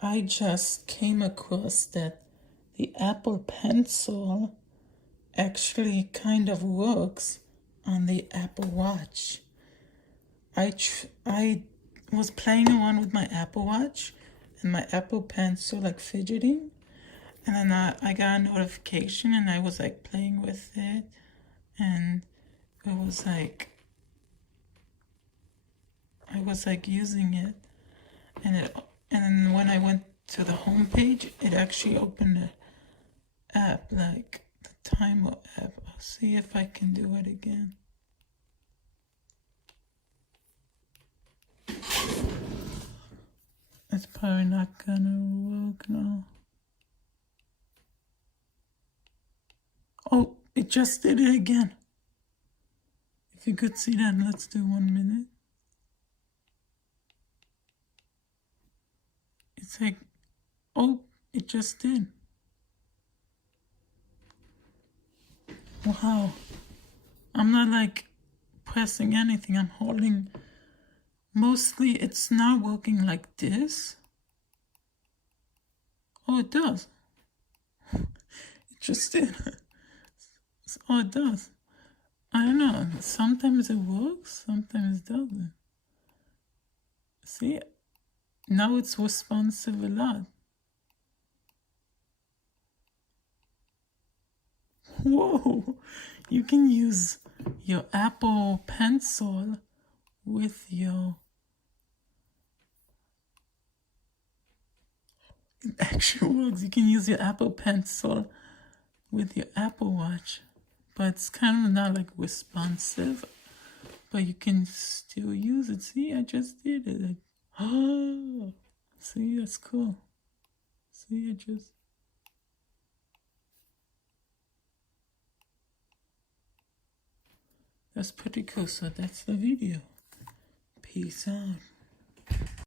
I just came across that the Apple Pencil actually kind of works on the Apple Watch. I was playing around with my Apple Watch and my Apple Pencil, like fidgeting, and then I got a notification and I was like playing with it, and it was like I was like using it, and then when I went to the home page, it actually opened the app, like the timer app. I'll see if I can do it again. It's probably not gonna work now. Oh, it just did it again. If you could see that, let's do 1 minute. It's like, oh, it just did. Wow. I'm not like pressing anything. I'm holding. Mostly it's not working like this. Oh, it does. It just did. Oh, it does. I don't know. Sometimes it works, sometimes it doesn't. See? Now it's responsive a lot. Whoa! You can use your Apple Pencil with your... It actually works. You can use your Apple Pencil with your Apple Watch. But it's kind of not like responsive. But you can still use it. See, I just did it. Oh, see, that's cool. See, that's pretty cool. So that's the video. Peace out.